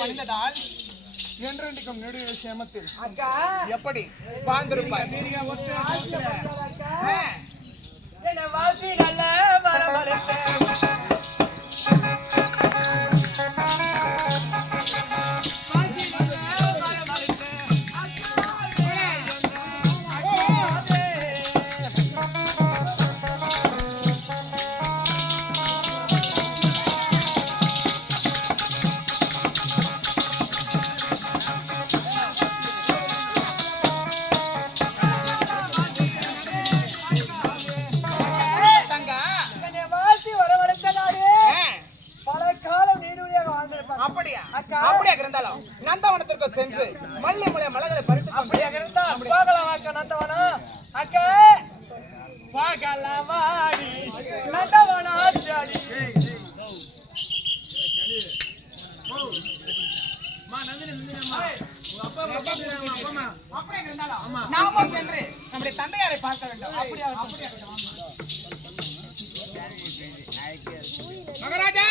பணிந்ததால் என்றென்றைக்கும் நெடுய சேமத்தில் எப்படி வாழ்ந்திருப்பாய்? அப்படியே இருந்தாலும் நந்தவனத்திற்கு சென்று மல்லி மலை மலர்களை பறித்து அப்படியே இருந்தா போகலாம் அக்கா நந்தவனம். அக்கா பாகலவாடி நந்தவனாடி நாம சென்று நம்முடைய தந்தையாரை பார்க்க வேண்டும். மகாராஜா